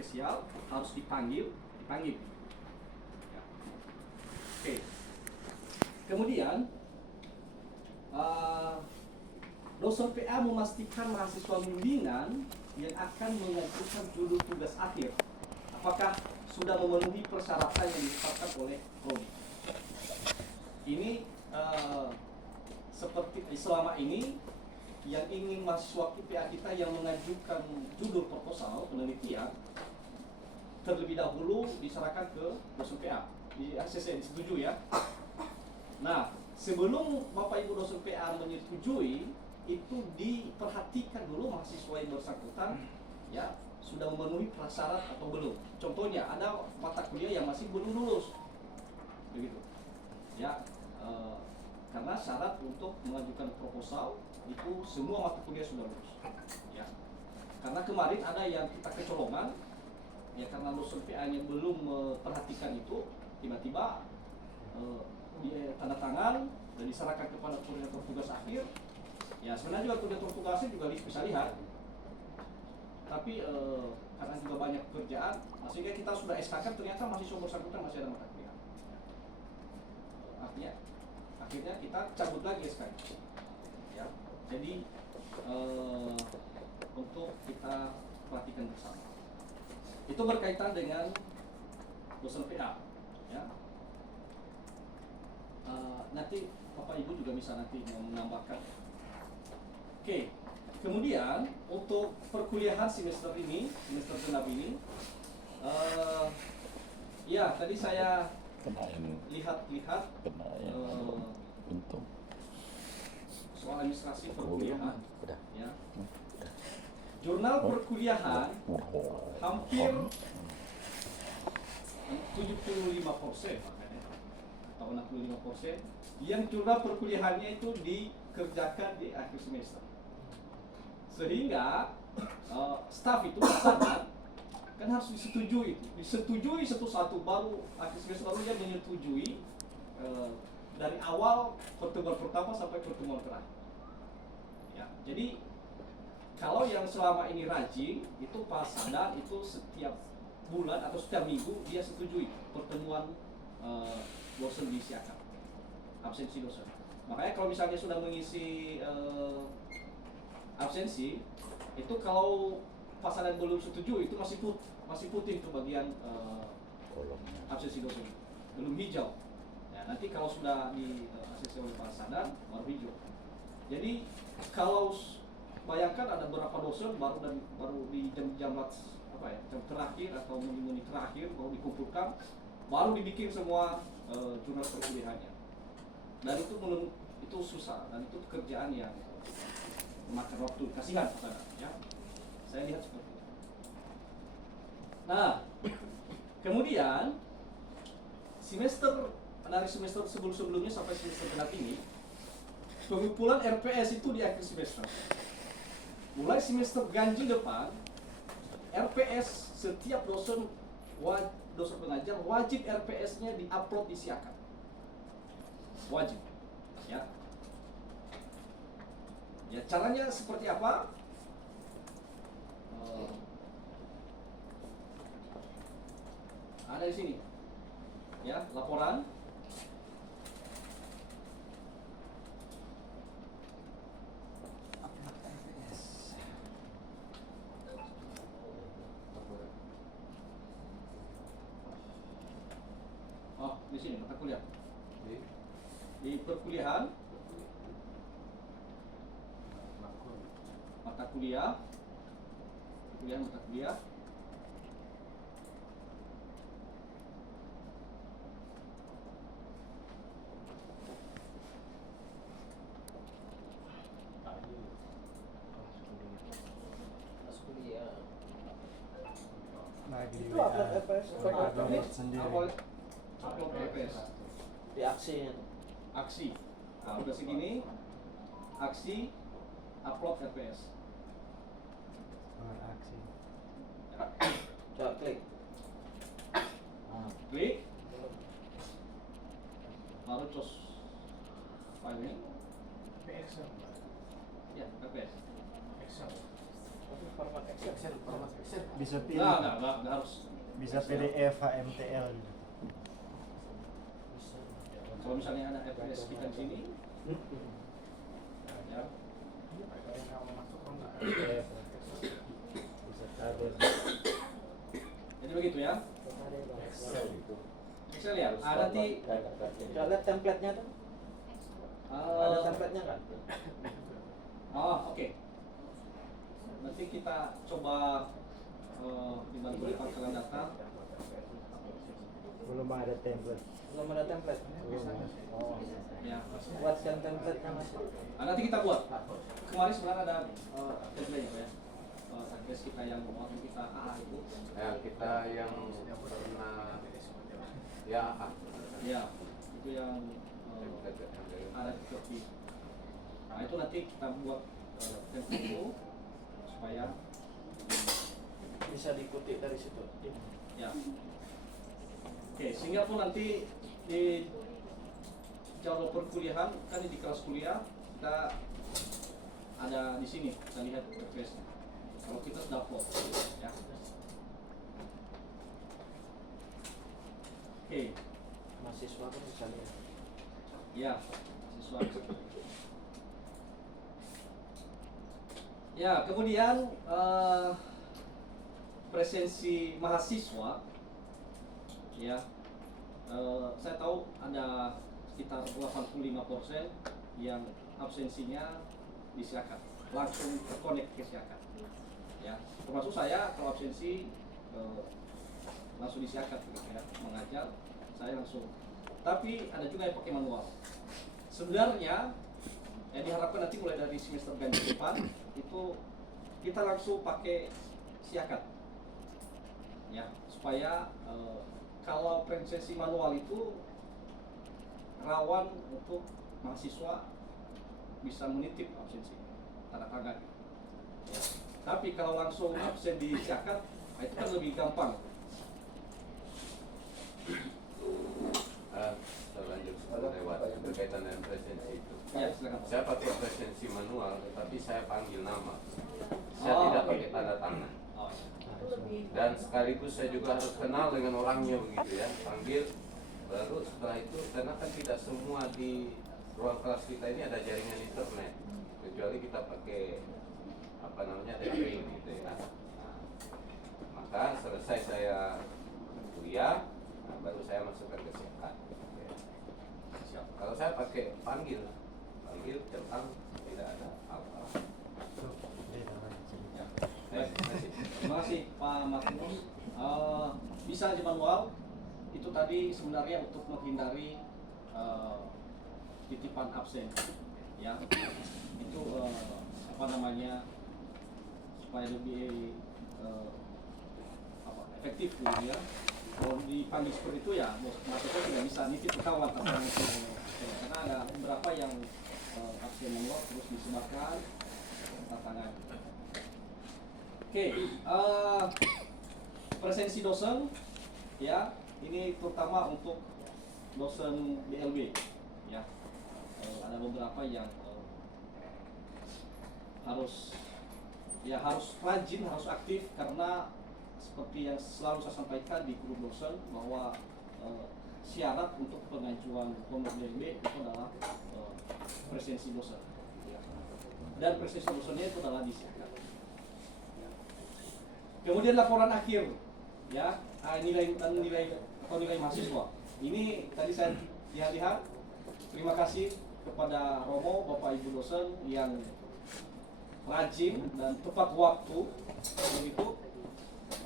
spesial harus dipanggil. Ya. Oke. Kemudian dosen PA memastikan mahasiswa bimbingan yang akan mengajukan judul tugas akhir apakah sudah memenuhi persyaratan yang ditetapkan oleh prodi. Ini seperti selama ini yang ingin mahasiswa PA kita yang mengajukan judul proposal penelitian terlebih dahulu diserahkan ke dosen PA di ACC, disetujui ya. Nah, sebelum Bapak Ibu dosen PA menyetujui, itu diperhatikan dulu mahasiswa yang bersangkutan ya sudah memenuhi prasyarat atau belum. Contohnya ada mata kuliah yang masih belum lulus, begitu ya. Karena syarat untuk mengajukan proposal itu semua mata kuliah sudah lulus ya. Karena kemarin ada yang kita kecolongan ya, karena dosen PA-nya belum memperhatikan itu, tiba-tiba dia tanda tangan dan diserahkan kepada koordinator tugas akhir. Ya sebenarnya juga koordinator tugasnya juga bisa lihat, tapi karena juga banyak pekerjaan, sehingga kita sudah SK-kan ternyata mahasiswa bersangkutan masih ada mata kuliah. Akhirnya kita cabut lagi SK. Ya, jadi untuk kita perhatikan bersama. Itu berkaitan dengan dosen PA. Ya. Nanti Bapak Ibu juga bisa nanti menambahkan. Oke, kemudian untuk perkuliahan semester ini, semester genap ini, ya tadi saya lihat-lihat soal administrasi perkuliahan, ya. Jurnal perkuliahan hampir 75% atau 65% yang jurnal perkuliahannya itu dikerjakan di akhir semester. Sehingga staf itu sadar kan harus disetujui satu-satu, baru akhir semester baru dia menyetujui dari awal pertemuan pertama sampai pertemuan terakhir. Ya, jadi kalau yang selama ini rajin itu Pak Sadar itu setiap bulan atau setiap minggu dia setujui pertemuan dosen disiapkan, absensi dosen. Makanya kalau misalnya sudah mengisi absensi itu kalau pasangan belum setuju itu masih putih itu bagian absensi dosen, belum hijau. Ya, nanti kalau sudah di absensi oleh pasangan baru hijau. Jadi kalau bayangkan ada beberapa dosen baru di jam terakhir atau menit terakhir baru dikumpulkan, baru dibikin semua jurnal perkuliahannya. Dan itu susah dan itu pekerjaan yang memakan waktu, kasihan ya. Saya lihat seperti itu. Nah, kemudian dari semester sebelumnya sampai semester genap ini, pengumpulan RPS itu di akhir semester. Mulai semester ganjil depan, RPS setiap dosen pengajar wajib RPS-nya diupload di Siakan. Wajib. Ya. Ya, caranya seperti apa? Ada di sini. Ya, laporan. Oh, di sini mata kuliah. Di perkuliahan mata kuliah itu upload RPS upload RPS di aksinya tuh. aksi. Nah, udah segini aksi upload RPS. Aksi. Coba klik. Klik. Baru close filenya. Excel. Ya, RPS. Excel. Tapi format Excel. Bisa pilih Nah, enggak harus. Bisa PDF, HMTL gitu. Kalau misalnya ada FPS kita di sini, ya. Jadi begitu ya. Excel ya. Nanti Coba lihat template-nya tuh. Ada template-nya kan? Oke. Nanti kita coba dibantu oleh pangkalan data. Belum ada template. Belum ada template. Oh. Ya. Buatkan template-nya Mas. Nanti kita buat. Kemarin sebenarnya ada template ya. Address kita yang waktu kita itu. Ya, kita yang pernah ya Ya, itu yang ada di Turki. Nah itu nanti kita buat template itu supaya Bisa diikuti dari situ. ya. Oke, sehingga pun nanti di jadwal perkuliahan kan di kelas kuliah kita ada di sini kita lihat progresnya. Kalau kita sudah upload, ya. Oke, Mahasiswa pun bisa lihat. ya, siswa. Ya, kemudian presensi mahasiswa, ya, saya tahu ada sekitar 85% yang absensinya disiakan, langsung terkonek ke siakan. Ya, termasuk saya kalau absensi langsung disiakan, gitu ya, mengajar saya langsung. Tapi ada juga yang pakai manual. Sebenarnya yang diharapkan nanti mulai dari semester ganjil depan itu kita langsung pakai siakat, ya, supaya kalau presensi manual itu rawan untuk mahasiswa bisa menitip absensi tanda tangan, ya. Tapi kalau langsung absen di siakat, itu kan lebih gampang. Lanjut lewat berkaitan dengan presensi itu. Ya, silakan. Saya pakai presensi manual, tapi saya panggil nama. Saya tidak oke. pakai tanda tangan. Oh, ya. Dan sekaligus saya juga harus kenal dengan orangnya begitu ya. Panggil, baru setelah itu karena kan tidak semua di ruang kelas kita ini ada jaringan internet, kecuali kita pakai apa namanya daring gitu ya. Nah, maka selesai saya kuliah, baru saya masukkan ke siakat. Siap. Kalau saya pakai panggil tentang tidak ada apa. Ya. Baik. Terima kasih Pak Martinus. Bisa di manual itu tadi sebenarnya untuk menghindari titipan absen, ya. Itu apa namanya, supaya lebih efektif gitu ya. Kalau dipanggil seperti itu ya maksudnya tidak bisa nitip ke kawan karena ada beberapa yang absen manual terus disebarkan tantangan. Oke, presensi dosen, ya, ini terutama untuk dosen BLB, ya. Ada beberapa yang harus rajin, harus aktif, karena seperti yang selalu saya sampaikan di grup dosen bahwa syarat untuk pengajuan nomor BLB itu adalah presensi dosen, ya. Dan presensi dosennya itu adalah disiapkan. Kemudian laporan akhir, ya, nilai mahasiswa. Ini tadi saya lihat. Terima kasih kepada Romo, Bapak Ibu dosen yang rajin dan tepat waktu. Begitu.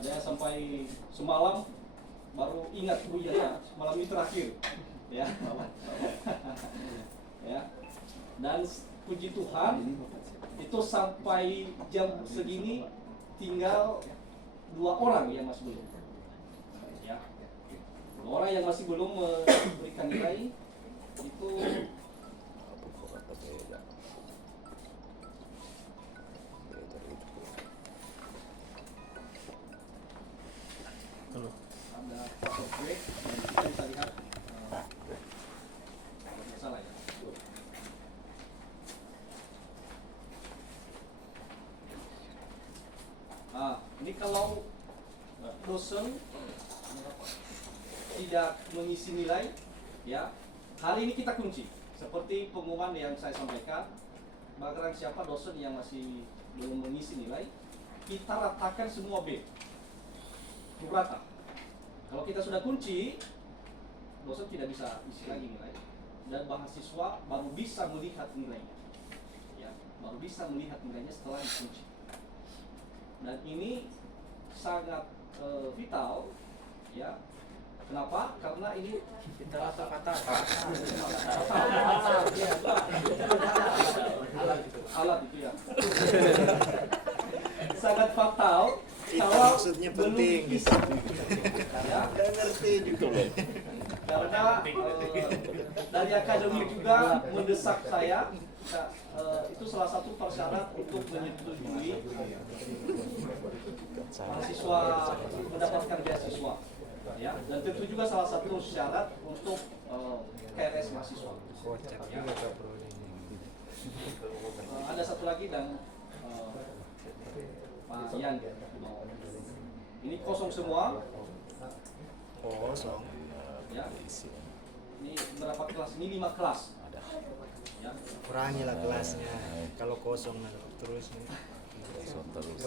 Ada yang sampai semalam baru ingat, oh iya ya, malam ini terakhir, ya. Ya. Dan puji Tuhan itu sampai jam segini tinggal 2 orang yang masih belum, ya. 2 orang yang masih belum memberikan nilai itu ada break dan kita bisa lihat kalau salah ya. Ini kalau dosen tidak mengisi nilai, ya hari ini kita kunci seperti pengumuman yang saya sampaikan. Barang siapa dosen yang masih belum mengisi nilai, kita ratakan semua B, rata. Kalau kita sudah kunci, dosen tidak bisa isi lagi nilai, dan mahasiswa baru bisa melihat nilainya, ya baru bisa melihat nilainya setelah dikunci. Dan ini sangat vital, ya. Kenapa? Karena ini Kita rata-rata. alat itu ya. Sangat fatal Itu kalau maksudnya belum penting, diisi. Ya, Nggak ngerti juga. karena dari akademik juga mendesak saya, itu salah satu persyarat untuk menyetujui mahasiswa mendapatkan beasiswa, ya, dan tentu juga salah satu syarat untuk KRS mahasiswa. Kocak Ya. juga Kak Bro ini. Ada satu lagi dan Pak Yan, ini kosong semua, Kosong. ya. Ini berapa kelas? Ini 5 kelas. Ya. Kurangilah kelasnya. Kalau kosong terus nih.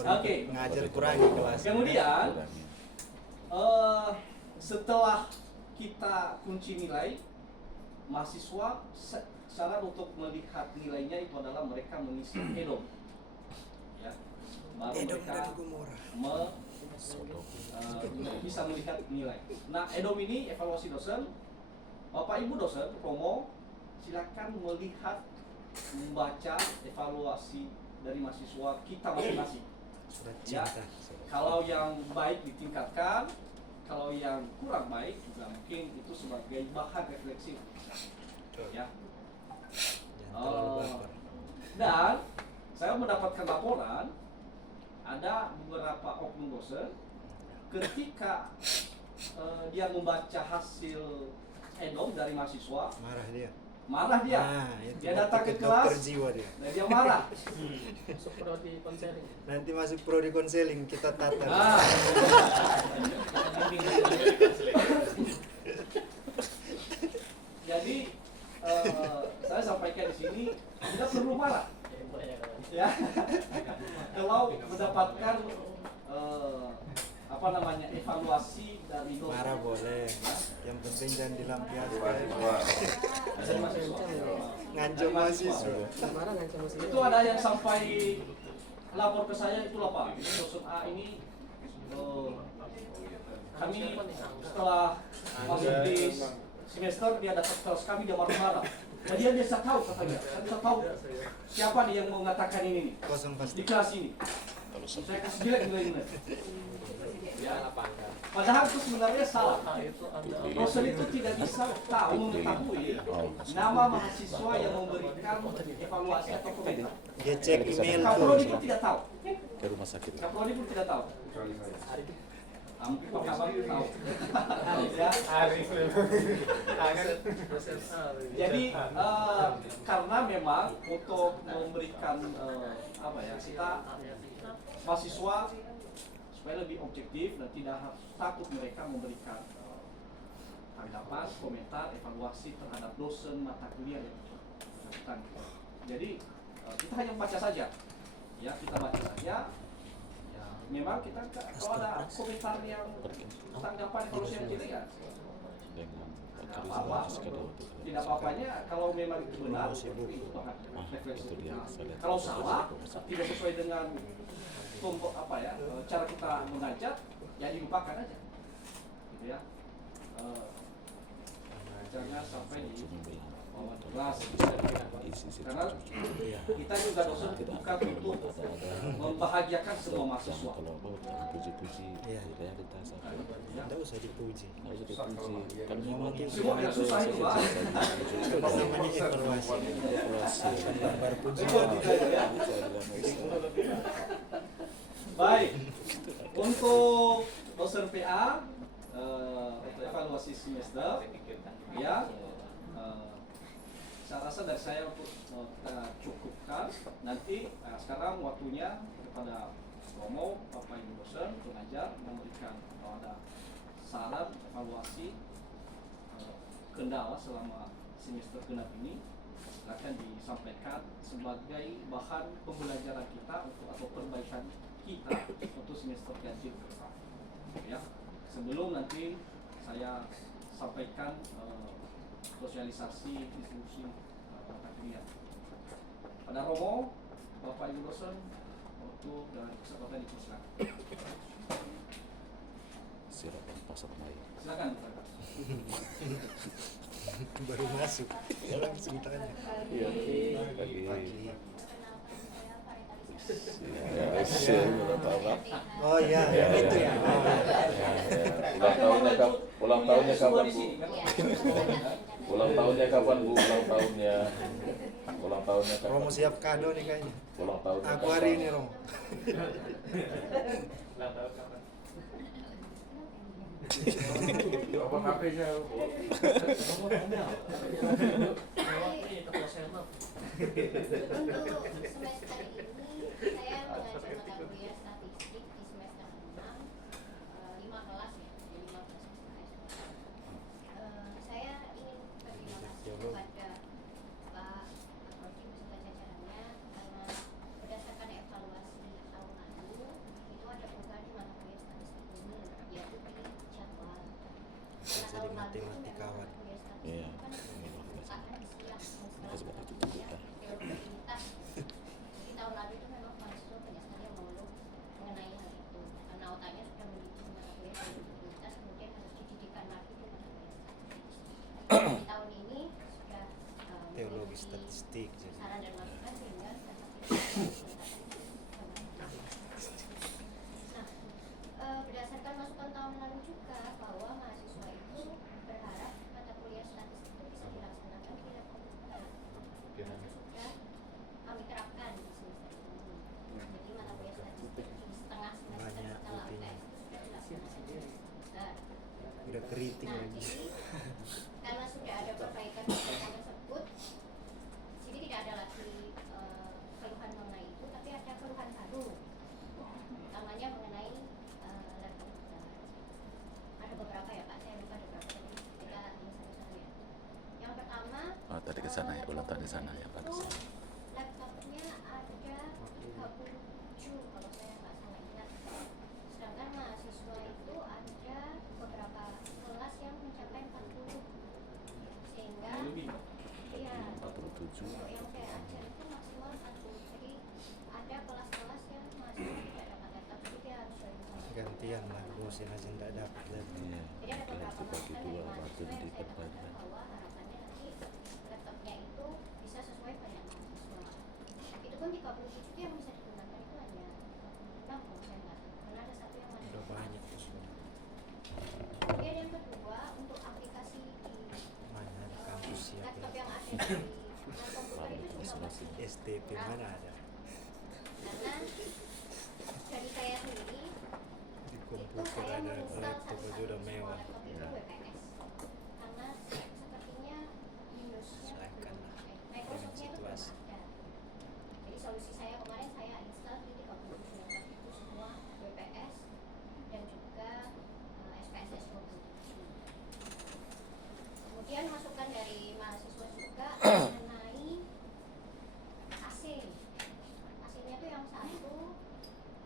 Oke. Ngajar kurangi kelas. Kemudian setelah kita kunci nilai, mahasiswa syarat untuk melihat nilainya itu adalah mereka mengisi EDOM, ya, baru mereka bisa melihat nilai. Nah, EDOM ini evaluasi dosen. Bapak Ibu dosen promo, silakan melihat, membaca evaluasi dari mahasiswa kita masing-masing. Surat Ya, cinta. kalau yang baik ditingkatkan, kalau yang kurang baik juga mungkin itu sebagai bahan refleksi. Ya. Jangan terlalu baper. Dan saya mendapatkan laporan ada beberapa oknum dosen ketika dia membaca hasil EDOM dari mahasiswa, Marah dia. marah dia. Nah, itu Dia datang ke dokter kelas jiwa dia. dan dia marah. Masuk prodi konseling. Nanti masuk prodi konseling kita tata. Nah, jadi saya sampaikan di sini tidak perlu marah, ya. Kalau mendapatkan evaluasi dari dosen. Marah boleh. Yang penting jangan dilampiaskan. Dari mahasiswa. Ngancam mahasiswa. Marah nggak sama sih? Itu ada yang sampai lapor ke saya, itulah Pak, ini dosen A ini kami setelah masuk di semester dia datang ke kelas kami, dia marah-marah. Nah, dia bisa tahu katanya, saya bisa tahu siapa nih yang mengatakan ini nih Kosong di pasti. kelas ini. Saya kasih jelek nilainya. Ya, padahal itu sebenarnya salah. Dosen itu tidak bisa tahu mengetahui nama mahasiswa yang memberikan evaluasi atau komentar. Dia cek email Kaprodi tuh. pun tidak tahu. ke rumah sakit. Kaprodi pun tidak tahu. Mungkin Pak Kabar tahu. Ya. Jadi karena memang untuk memberikan kita mahasiswa supaya lebih objektif dan tidak takut mereka memberikan tanggapan, komentar, evaluasi terhadap dosen mata kuliah yang bersangkutan. Jadi kita hanya baca saja, ya kita baca saja. Ya, memang kita kalau ada komentar yang tanggapan evaluasi yang jelek ya Dengan tidak apa-apa. Tidak apa-apanya kalau memang itu benar, itu bahan refleksi. itu dia, Nah, saya lihat. kalau salah, tidak sesuai dengan cara kita mengajar, ya dilupakan aja, gitu ya. Jangan sampai di bawah kelas, karena kita juga dosen bukan untuk membahagiakan semua mahasiswa. Kalau puji-puji Iya. realitas apa? Tidak usah dipuji. Nggak usah dipuji. Kan memang Semua yang susah itu, Pak. Itu namanya evaluasi. evaluasi. Gambar puji. Baik, untuk dosen PA untuk evaluasi semester, ya, saya rasa dari saya untuk kita cukupkan. Nanti sekarang waktunya kepada Romo, Bapak Ibu dosen, pengajar memberikan kalau ada saran evaluasi kendala selama semester genap ini akan disampaikan sebagai bahan pembelajaran kita untuk atau perbaikan kita untuk semester ganjil ke depan. Ya, sebelum nanti saya sampaikan sosialisasi distribusi mata kuliah. Pada Romo, Bapak Ibu dosen, untuk dan kesempatan dipersilakan. Silakan pasar main. Silakan. Pak. Baru masuk ya langsung tanya. Iya. Pagi. Ya, ulang tahun. Oh iya, Ya, itu ya. ya. Oh, iya. Ulang tahunnya Semua kapan, di Bu? sini, memang. Ulang tahunnya kapan, Bu? Ulang tahunnya. Ulang tahunnya kapan? Romo siap kado nih kayaknya. Ulang tahunnya Aku kapan? hari ini Romo. Apa kafenya? Untuk semester ini saya mengajar mata kuliah statistik di semester 6 5 kelas ya, jadi 5 kelas SKS. Saya ingin berterima kasih kepada Pak Roji beserta jajarannya karena berdasarkan evaluasi tahun lalu itu ada perubahan di mata kuliah statistik ini, yaitu di jadwal. Karena Jadi tahun lalu itu matematikawan. memang mata kuliah statistik Iya. kan akan siap Sebagai teori utilitas. Jadi tahun lalu itu memang mahasiswa banyak sekali yang mengeluh mengenai hal itu karena otaknya sudah mendidik mata kuliah teori utilitas, kemudian harus dididikan lagi di mata kuliah statistik. Di tahun ini sudah Teologi memiliki statistik jadi. saran dan masukan sehingga dapat berdasarkan masukan tahun lalu juga bahwa mahasiswa itu berharap mata kuliah statistik itu bisa dilaksanakan di lab komputer. Sudah kami terapkan di semester ini. Jadi mata kuliah statistik di setengah semester Banyak setelah rutinnya. UTS itu sudah dilaksanakan di komputer. Udah keriting Nah, lagi. jadi karena sudah ada perbaikan tersebut, jadi tidak ada lagi keluhan mengenai itu, tapi ada keluhan baru, utamanya mengenai lab komputer. Ada beberapa ya Pak, saya lupa ada berapa tadi kita ini satu-satu ya. Yang pertama, Oh, tadi ke sana ya, ulang tahun di sana ya, Pak. itu laptopnya ada 37 kalau saya nggak salah ingat. Sedangkan mahasiswa itu ada beberapa kelas yang mencapai 40. Sehingga Lebih. iya, 47. yang saya ajar itu maksimal 40. Jadi ada kelas-kelas yang mahasiswa tidak dapat laptop, jadi dia harus join sama Gantian lah dosen aja nggak dapat laptop. Iya. jadi ada beberapa Bagi masukan dari dua, waktu mahasiswa yang saya tekankan diperpanjang. bahwa harapannya nanti laptopnya itu bisa sesuai banyak mahasiswa. Itu pun 37 itu yang bisa digunakan itu hanya 36 kalau saya nggak salah. Karena ada satu yang masih Udah banyak tuh semua. Kemudian yang kedua untuk aplikasi di Mana di kampus siap laptop lah. yang ada di lab komputer itu juga masih STP mana ada? karena dari saya sendiri Di itu komputer saya ada menginstal laptop aja udah mewah. laptop itu Ya. WPS karena sepertinya Windowsnya Silakan belum lah. Microsoftnya itu belum Situasi. ada. Jadi solusi saya kemarin saya install di 37 laptop itu semua WPS dan juga SPSS 27. Kemudian masukan dari mahasiswa juga mengenai AC. AC-nya tuh yang satu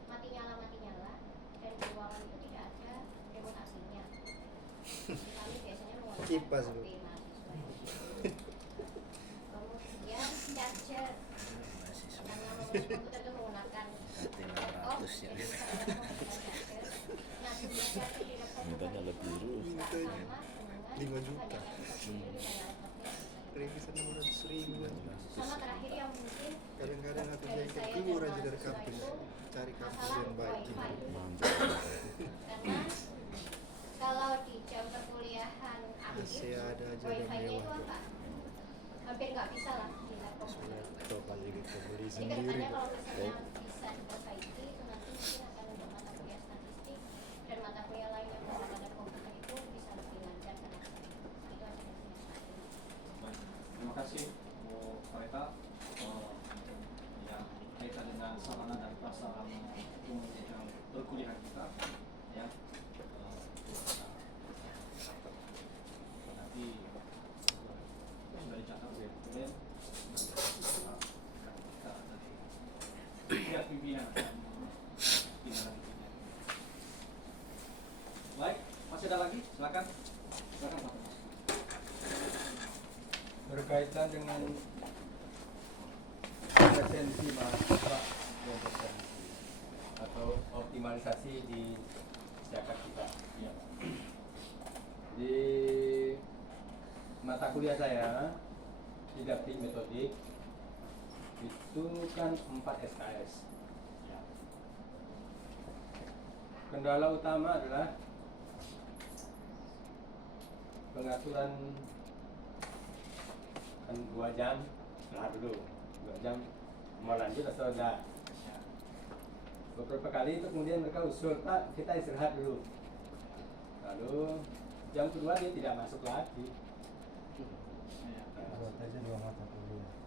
mati nyala dan di ruangan itu tidak ada remote AC-nya. Kami biasanya menggunakan Kipas, Bu. HP mahasiswa. Kemudian charger karena mengurus komputer itu menggunakan laptop, jadi harus ada penggunaan charger. Nah, jumlah charger di laptop itu Mintanya lebih dulu. tak sama dengan 5 juta. kebanyakan Remisan 600.000 aja. sama terakhir yang mungkin Kadang-kadang aku dari jengkel saya keluar dan aja dari mahasiswa kampus. itu Cari kampus masalah yang baik wifi. gini. Karena kalau di jam perkuliahan aktif AC ada aja udah wifi-nya itu mewah. apa? Hampir nggak bisa lah di laptop. Laptop aja kita beli Jadi sendiri. kedepannya kalau misalnya bisa diperbaiki itu nanti mungkin akan untuk mata kuliah statistik dan mata kuliah lain yang menggunakan komputer itu bisa lebih lancar dan lancar. Itu aja yang saya sampaikan. Baik, terima kasih Bu Pareta yang kaitan dengan sarana dan prasarana umum Masih ada lagi? Silakan. Silakan Pak. Berkaitan dengan presensi mahasiswa dan presensi atau optimalisasi di zakat kita. Ya. Di mata kuliah saya didaktik metodik itu kan 4 SKS. Ya. Kendala utama adalah pengaturan kan 2 jam istirahat dulu, 2 jam mau lanjut atau enggak. Beberapa kali itu kemudian mereka usul, Pak kita istirahat dulu, lalu jam kedua dia tidak masuk lagi.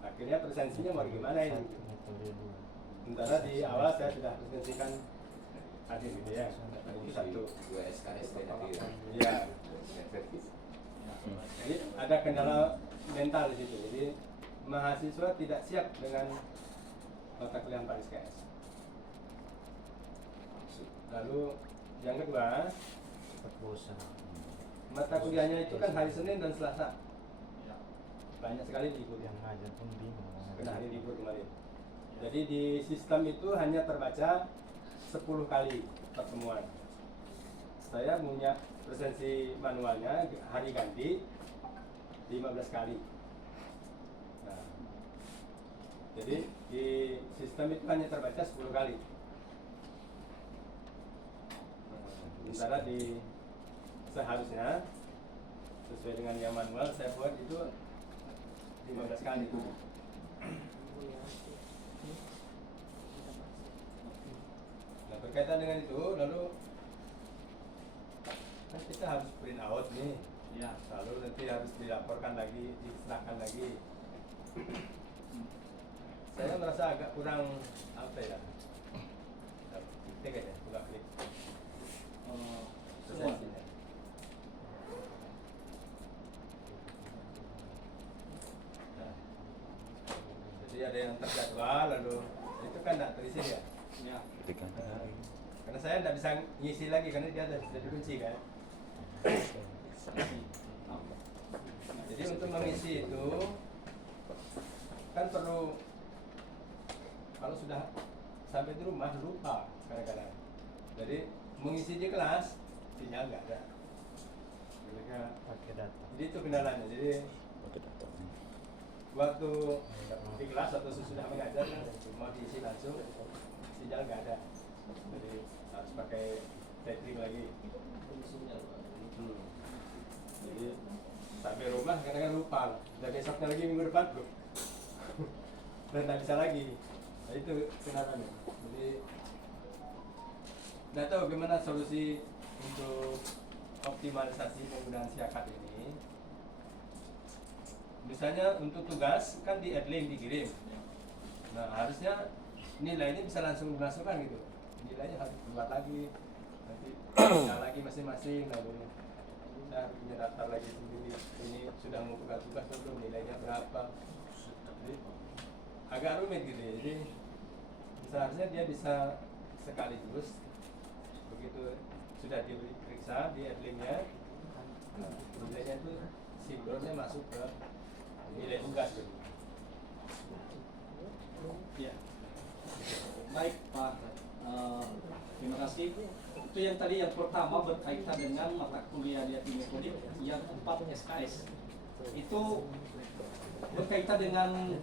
Akhirnya presensinya mau gimana ini? Sementara di awal saya sudah presensikan hadir gitu ya, itu satu. 2 SKS tadi. Iya. Jadi ada kendala mental di situ. Jadi mahasiswa tidak siap dengan mata kuliah 4 SKS. Lalu yang kedua, mata kuliahnya itu kan hari Senin dan Selasa. Ya. Banyak sekali libur. Yang ngajar pun bingung. Kena hari libur kemarin. Jadi di sistem itu hanya terbaca 10 kali pertemuan. Saya punya presensi manualnya hari ganti 15 kali. Nah, jadi di sistem itu hanya terbaca 10 kali. Sementara di seharusnya sesuai dengan yang manual saya buat itu 15 kali. Nah, berkaitan dengan itu, lalu kan kita harus print out nih, Ya. lalu nanti harus dilaporkan lagi, diserahkan lagi. Saya merasa agak kurang apa ya? Klik aja, buka klik. Semua. Presensinya. Nah, jadi ada yang terjadwal, lalu itu kan tidak terisi ya. Ya. Nah, karena saya tidak bisa ngisi lagi karena dia sudah dikunci kan. Jadi untuk mengisi itu kan perlu, kalau sudah sampai di rumah lupa kadang-kadang. Jadi mengisi di kelas sinyal nggak ada. Mereka Pakai data. jadi itu kendalanya. Jadi waktu di kelas atau sesudah mengajar mau diisi langsung sinyal nggak ada. Jadi harus pakai taping lagi. Jadi sampai rumah kadang-kadang lupa. Dan besoknya lagi minggu depan bro. Dan nggak bisa lagi. Nah itu kendalanya. Jadi nggak tahu gimana solusi untuk optimalisasi penggunaan siakat ini. Misalnya untuk tugas kan di adlink dikirim. Nah harusnya nilainya bisa langsung dimasukkan gitu. Nilainya harus dibuat lagi, nanti bisa lagi masing-masing, lalu saya harus punya daftar lagi sendiri. Ini sudah mau buka tugas atau belum, nilainya berapa. Jadi agak rumit gitu ya. Jadi seharusnya dia bisa sekaligus begitu sudah diperiksa di adlinknya, nah, nilainya itu sinkronnya masuk ke nilai tugas gitu. Ya. Baik Pak, terima kasih. Itu yang tadi yang pertama berkaitan dengan mata kuliah di metodik yang 4 SKS. Itu berkaitan dengan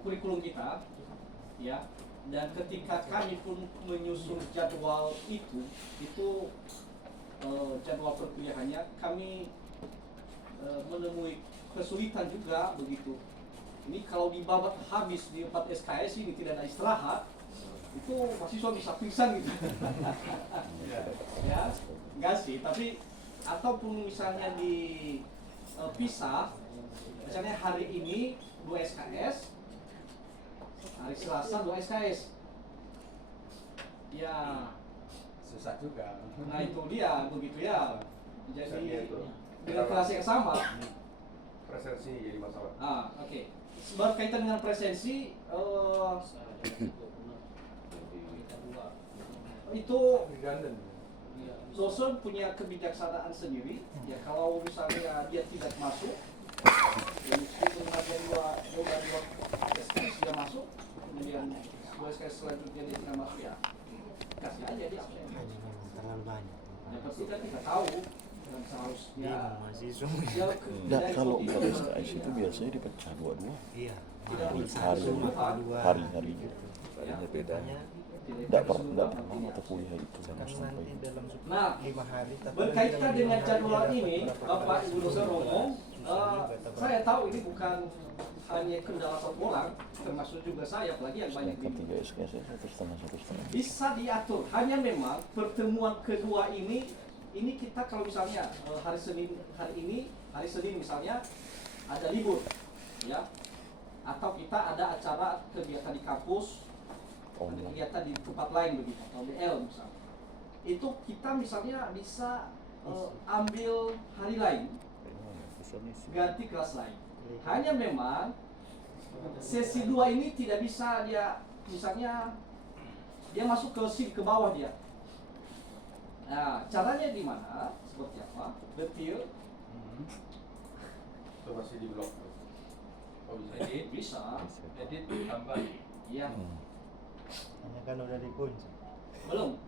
kurikulum kita, ya. Dan ketika kami pun menyusun jadwal itu jadwal perkuliahannya kami menemui kesulitan juga begitu. Ini kalau dibabat habis di 4 SKS ini tidak ada istirahat, itu mahasiswa bisa pingsan gitu. Ya, enggak sih, tapi ataupun misalnya dipisah, misalnya hari ini 2 SKS, hari Selasa 2 SKS. Ya, Susah juga. nah itu dia begitu ya. Jadi Misalnya itu. dengan kelas yang sama. Presensi jadi masalah. Oke. Berkaitan dengan presensi, itu Redundant. dosen punya kebijaksanaan sendiri. Ya kalau misalnya dia tidak masuk, ya meskipun hanya dua SKS dia masuk, kemudian dua SKS selanjutnya dia tidak masuk, ya kasih aja dia absen. Hanya memang terlalu banyak. Yang penting kan kita tahu dan seharusnya Bingung mahasiswa. ya, Nah, dari kalau kondisi pada seperti SKS itu biasanya dipecah dua-dua. Iya. Tidak Hari-hari gitu. Harinya beda. Tidak pernah mata kuliah itu Kan sampai nanti dalam Nah, 5 hari. tapi berkaitan nanti dengan dalam jadwal 5 hari ini, dapat berapa Bapak hari? Ibu dosen Romo, Susah juga, saya tahu ini bukan hanya kendala satu orang, termasuk juga saya, apalagi yang banyak sedangkan di 3 SKS satu setengah. bisa diatur. Hanya memang pertemuan kedua ini kita kalau misalnya hari Senin misalnya ada libur, ya, atau kita ada acara kegiatan di kampus, ada kegiatan di tempat lain begitu, atau DL misalnya, itu kita misalnya bisa ambil hari lain, ganti kelas lain. Hanya memang sesi 2 ini tidak bisa dia misalnya dia masuk ke ke bawah dia. Nah, caranya di mana? Seperti apa? Detail Itu masih di blok. Oh bisa. Edit, bisa. edit tambah. Iya. Hanya kan udah dikunci. Belum.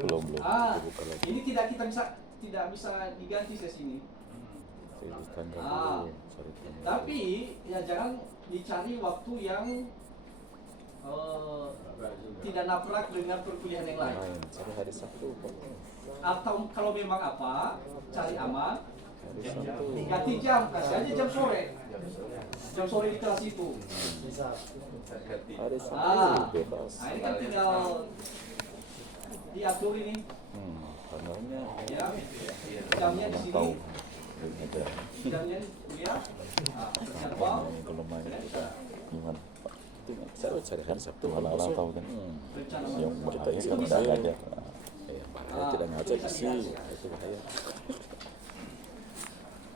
Belum Ah, dibuka lagi. ini tidak bisa diganti sesi ini. Dibuka Ah. dulu, cari tahu. Tapi ya jangan dicari waktu yang tidak nabrak dengan perkuliahan yang lain. Main, cari hari Sabtu. Atau kalau memang apa, cari aman, Hari Sabtu. ganti jam, kasih aja jam sore. Jam sore di kelas itu. Bisa. Hari Sabtu Ah, bebas. nah ini kan tinggal diatur ini, Tanggalnya ya. Jamnya di ulang sini, tahun. Ada jamnya kuliah, jadwal, kalau main gimana? Itu saya cari hari Sabtu ala-ala tahu kan. rencana Yang kita ini kan tidak ada. Bahaya tidak ngaca sih, itu bahaya.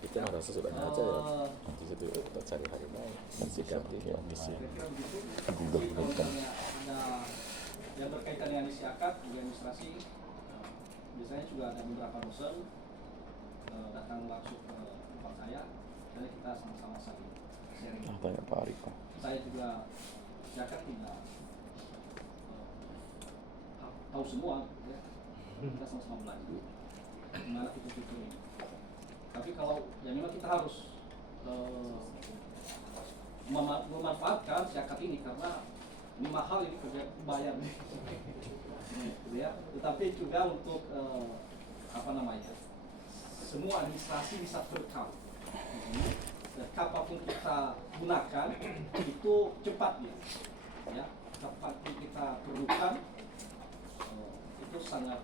Kita merasa sudah ngaca ya. Nanti situ kita cari hari lain. Masih ganti ya misi. kira-kira begitu. Juga Jadi kalau bukan. misalnya ada yang berkaitan dengan isi akad, juga administrasi, biasanya juga ada beberapa dosen datang langsung ke tempat saya, jadi kita sama-sama saling sharing. Nah, tanya Pak Arif. Saya juga zakat tidak tahu semua, ya. Kita sama-sama belajar gimana fitur-fitur ini. Tapi kalau ya memang kita harus memanfaatkan zakat ini karena ini mahal, ini kerja bayar nih. Gitu ya. Tetapi juga untuk semua administrasi bisa terekam. Dan kapanpun kita gunakan itu cepat dia, ya. Kapanpun kita perlukan itu sangat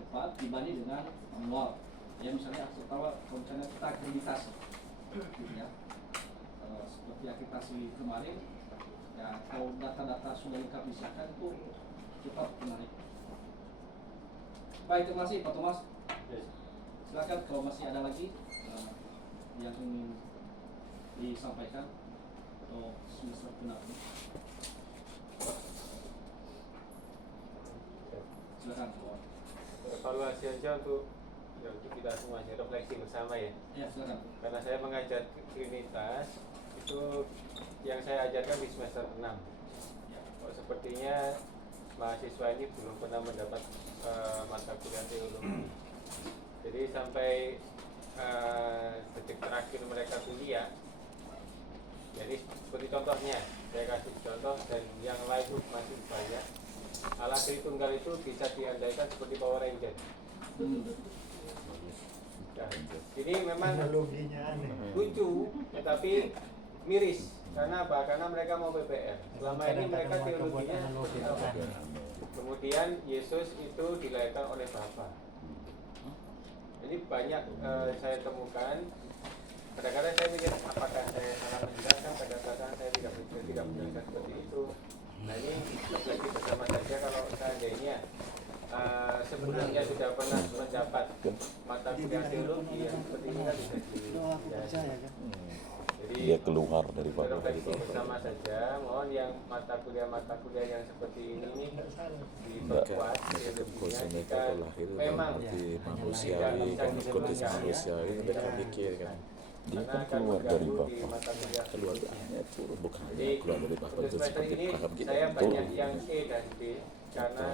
cepat dibanding dengan manual. Ya misalnya kalau misalnya kita akreditasi, gitu ya. Seperti akreditasi kemarin, ya kalau data-data sudah lengkap disiapkan itu cepat menarik. Baik, terima kasih Pak Thomas. Silakan kalau masih ada lagi yang ingin disampaikan atau semester pendapat. Silakan. Evaluasi aja untuk kita semuanya refleksi bersama ya. Ya, silakan. Karena saya mengajar Trinitas itu yang saya ajarkan di semester 6. Kok sepertinya mahasiswa ini belum pernah mendapat mata kuliah teologi. Jadi sampai detik terakhir mereka kuliah, jadi seperti contohnya, saya kasih contoh dan yang lain itu masih banyak. Alat Tritunggal itu bisa diandaikan seperti Power Ranger. Nah, ini memang Teknologinya aneh. lucu, tetapi miris. Karena apa? Karena mereka mau PPR. Selama ini mereka teologinya kemudian Yesus itu dilahirkan oleh Bapa. Jadi banyak saya temukan. Kadang-kadang saya mikir apakah saya salah menjelaskan, kadang-kadang saya tidak menjelaskan seperti itu. Nah ini lagi bersama saja kalau seandainya sebelumnya sudah pernah mendapat mata kuliah teologi yang seperti ini kan bisa Aku percaya kan. Jadi Dia keluar dari bawah. refleksi bersama saja. Mohon yang mata kuliah yang seperti ini nih diperkuat filosofinya. Jika memang manusiawi, kan kondisi manusiawi mereka pikir kan. Dia kan keluar dari bapak, keluar turun bukan keluar dari bapak untuk itu semester seperti ini paham kita saya banyak turun. yang E dan B karena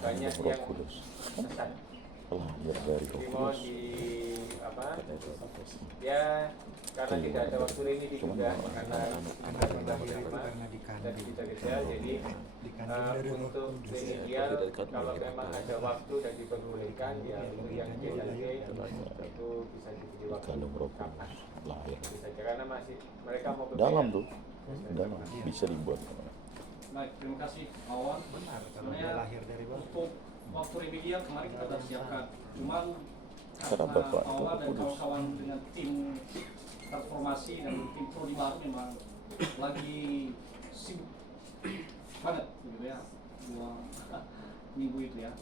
banyak Roh yang Kudus sesat. lahir dari Roh Jadi mohon Kudus. di apa Katanya itu apa sih? ya karena tidak ada waktu ini juga Cuman karena kita sudah bersama dan kita kerja jadi untuk remedial kalau memang ada waktu dan diperbolehkan ya untuk yang B dan C itu bisa diberi waktu Kandung Roh kapan Kudus lahir bisa karena masih mereka mau dalam tuh, dalam bisa dibuat. Baik, terima kasih Awan. Benar, kalau dia Sebenarnya lahir dari bawah. untuk waktu remedial kemarin kita sudah siapkan. Cuman Karena karena Bapak itu Awan dan Kudus. kawan-kawan dengan tim transformasi dan tim prodi baru memang lagi sibuk banget gitu ya 2 minggu itu ya.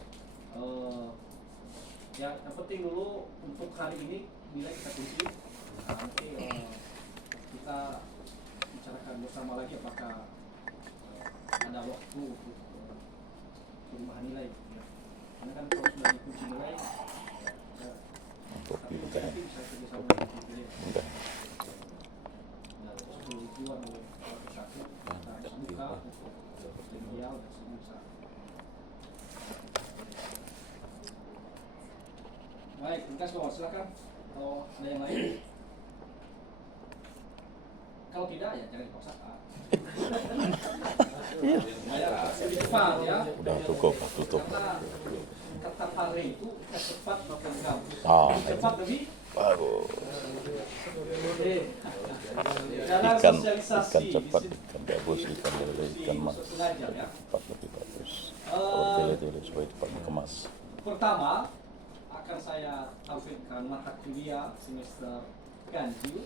Ya yang penting dulu untuk hari ini nilai kita kunci. Nah, nanti kita bicarakan bersama lagi apakah ada waktu untuk perubahan nilai ya. Karena kan kalau sudah dikunci nilai ya, Untuk tapi kita nanti bisa kerjasama dengan PPD. udah Dan terus tujuan oleh satu kita bisa buka untuk remedial dan semua bisa. Baik, terima kasih Bapak. Silakan kalau ada yang lain. Kalau tidak ya jangan dipaksakan. Lebih cepat ya. udah tutup. Karena kata pare itu cepat makan gabus. Ah, Cepat lebih. bagus. Dalam Ikan sosialisasi cepat, di sini- ikan gabus, ikan lele, ikan mas. sengaja ya. Cepat lebih bagus. Kalau tele-tele supaya cepat dikemas. Pertama akan saya tampilkan mata kuliah semester ganjil